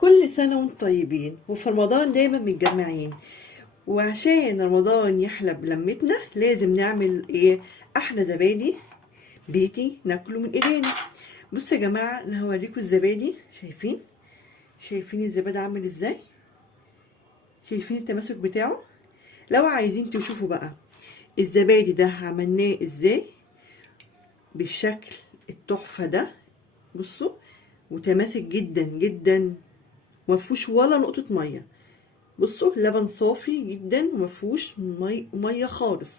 كل سنة وانتم طيبين، وفي رمضان دايما متجمعين. وعشان رمضان يحلى بلمتنا لازم نعمل ايه؟ احلى زبادي بيتي ناكله من ايدينا. بصوا يا جماعة، انا هوريكم الزبادي. شايفين الزبادي عامل ازاي؟ شايفين التماسك بتاعه؟ لو عايزين تشوفوا بقى الزبادي ده عملناه ازاي بالشكل التحفة ده، بصوا، متماسك جدا جدا، مفهوش ولا نقطة مية. بصوا، لبن صافي جدا ومفهوش مية خالص.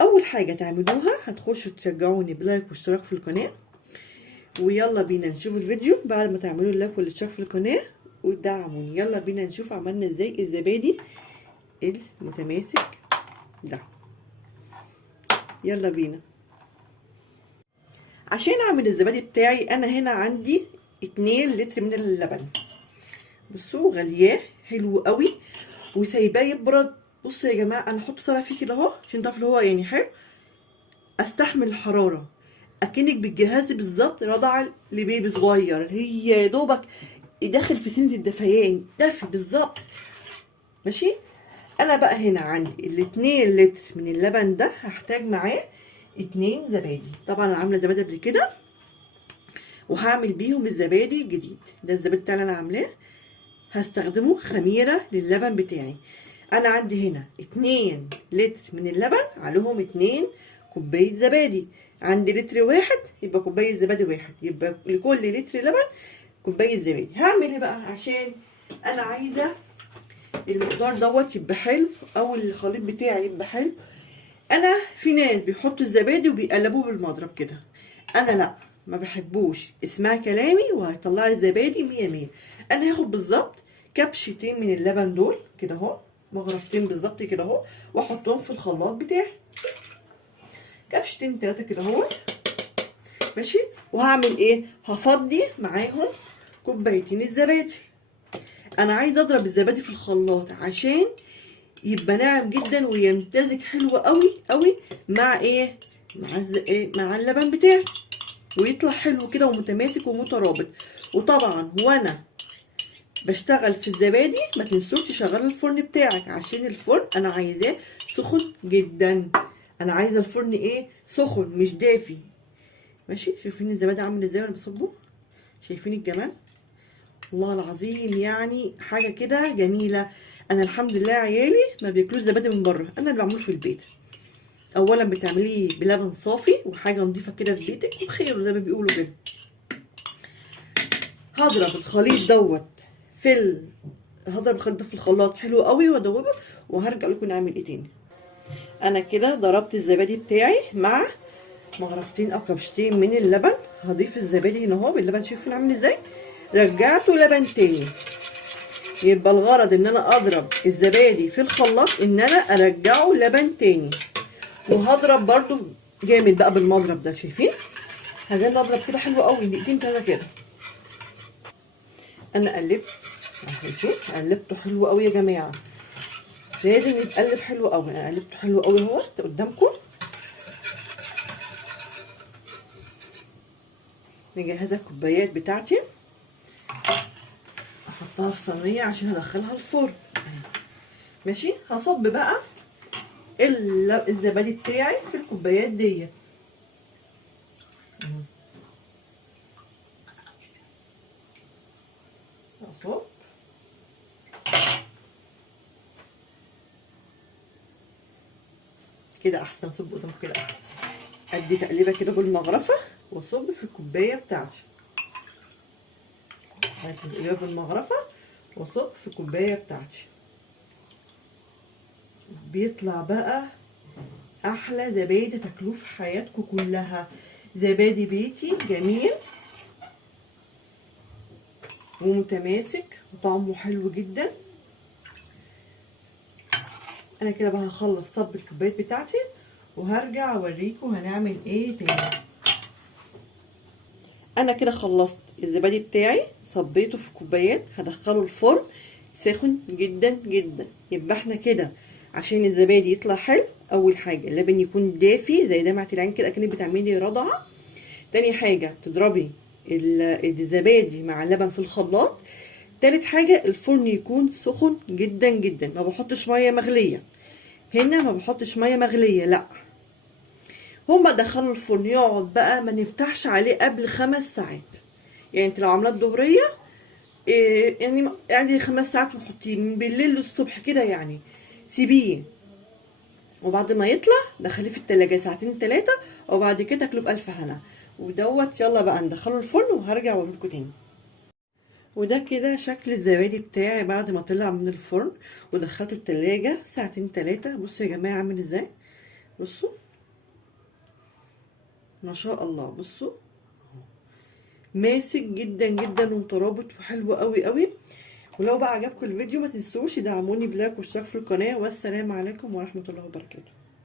اول حاجة تعملوها هتخشوا تشجعوني بلايك واشتراك في القناة، ويلا بينا نشوف الفيديو. بعد ما تعملوا اللايك والاشتراك في القناة وتدعموني، يلا بينا نشوف عملنا ازاي الزبادي المتماسك ده. يلا بينا. عشان اعمل الزبادي بتاعي انا هنا عندي 2 لتر من اللبن. بصوا غلياه حلو قوي وسايباه يبرد. بصوا يا جماعه، انا هحط صبع فيه كده اهو عشان تعرفوا اللي هو يعني حلو، استحمل الحراره. اكنك بتجهزي بالظبط رضعه لبيبي صغير، هي يا دوبك داخل في سن الدفيان، دافي بالظبط. ماشي. انا بقى هنا عندي ال2 لتر من اللبن ده هحتاج معاه 2 زبادي. طبعا انا عامله زبادي قبل كده وهعمل بيهم الزبادي الجديد ده. الزبادي بتاعي اللي انا عاملاه هستخدمه خميره للبن بتاعي. انا عندي هنا 2 لتر من اللبن عليهم 2 كوبايه زبادي. عندي لتر واحد يبقى كوبايه زبادي واحد، يبقى لكل لتر لبن كوبايه زبادي. هعمل ايه بقى عشان انا عايزه المقدار دوت يبقى حلو، او الخليط بتاعي يبقى حلو؟ انا في ناس بيحطوا الزبادي وبيقلبوه بالمضرب كده، انا لا، ما بحبوش. اسمعي كلامي وهيطلعي الزبادي مية مية. انا هاخد بالظبط كبشتين من اللبن دول كده اهو، مغرفتين بالظبط كده اهو، واحطهم في الخلاط بتاعي. كبشتين 3 كده اهو. ماشي. وهعمل ايه؟ هفضي معاهم كوبايتين الزبادي. انا عايزه اضرب الزبادي في الخلاط عشان يبقى ناعم جدا ويمتزج حلو قوي قوي مع ايه؟ مع اللبن بتاعي، ويطلع حلو كده ومتماسك ومترابط. وطبعا وانا بشتغل في الزبادي ما تنسوش تشغلوا الفرن بتاعك، عشان الفرن انا عايزاه سخن جدا. انا عايزه الفرن ايه؟ سخن مش دافي. ماشي. شايفين الزبادي عامل ازاي وانا بصبه؟ شايفين الجمال؟ والله العظيم يعني حاجه كده جميله. انا الحمد لله عيالي ما بياكلوش زبادي من بره، انا اللي بعمله في البيت. اولا بتعمليه بلبن صافي وحاجه نظيفه كده في بيتك وبخير زي ما بيقولوا كده. هضرب الخليط دوت هضرب الخليط ده في الخلاط حلو قوي وادوبه، وهرجع لكم نعمل ايه تاني. انا كده ضربت الزبادي بتاعي مع مغرفتين او كبشتين من اللبن. هضيف الزبادي هنا اهو باللبن، شايفين عامل ازاي؟ رجعته لبن تاني. يبقى الغرض ان انا اضرب الزبادي في الخلاط ان انا ارجعه لبن تاني. وهضرب برضو جامد بقى بالمضرب ده. شايفين؟ هجي اضرب كده حلو قوي دقيقتين 3 كده. انا قلبت، شايفين؟ قلبته حلو قوي يا جماعه، لازم يتقلب حلو قوي. انا قلبته حلو قوي اهو قدامكم. نجهز الكوبايات بتاعتي، احطها في صينيه عشان هدخلها الفرن. ماشي. هصب بقى الزبادي بتاعي في الكوبايات ديت. اصب كده احسن، صب قدامكم كده احسن. ادي تقليبه كده بالمغرفه واصب في الكوبايه بتاعتي. ادي تقليبه بالمغرفه واصب في الكوبايه بتاعتي. بيطلع بقى احلى زبادي تاكلوه في حياتكم كلها. زبادي بيتي جميل ومتماسك وطعمه حلو جدا. انا كده بقى هخلص صب الكوبايات بتاعتي وهرجع اوريكم هنعمل ايه تاني. انا كده خلصت الزبادي بتاعي، صبيته في كوبايات، هدخله الفرن ساخن جدا جدا. يبقى احنا كده عشان الزبادي يطلع حلو، اول حاجه اللبن يكون دافي زي دمعه العين كده اكنك بتعملي رضعه. تاني حاجه تضربي الزبادي مع اللبن في الخلاط تالت حاجه الفرن يكون سخن جدا جدا، ما بحطش ميه مغليه هنا، ما بحطش ميه مغليه لا. هما دخلوا الفرن يقعد بقى، ما نفتحش عليه قبل 5 ساعات. يعني انت لو عاملاه الظهريه يعني 5 ساعات، وحطيه من بالليل للصبح كده يعني، سيبيه وبعد ما يطلع دخليه في التلاجة ساعتين 3، وبعد كده تاكلوا بألف هنا. ودوت يلا بقى ندخله الفرن وهرجع واوريكم تاني. وده كده شكل الزبادي بتاعي بعد ما طلع من الفرن ودخلته التلاجة ساعتين 3. بصوا يا جماعه عامل ازاي، بصوا ما شاء الله، بصوا ماسك جدا جدا ومترابط وحلو قوي قوي. ولو بقى عجبكم الفيديو ما تنسوش تدعموني بلايك واشتراك في القناه، والسلام عليكم ورحمه الله وبركاته.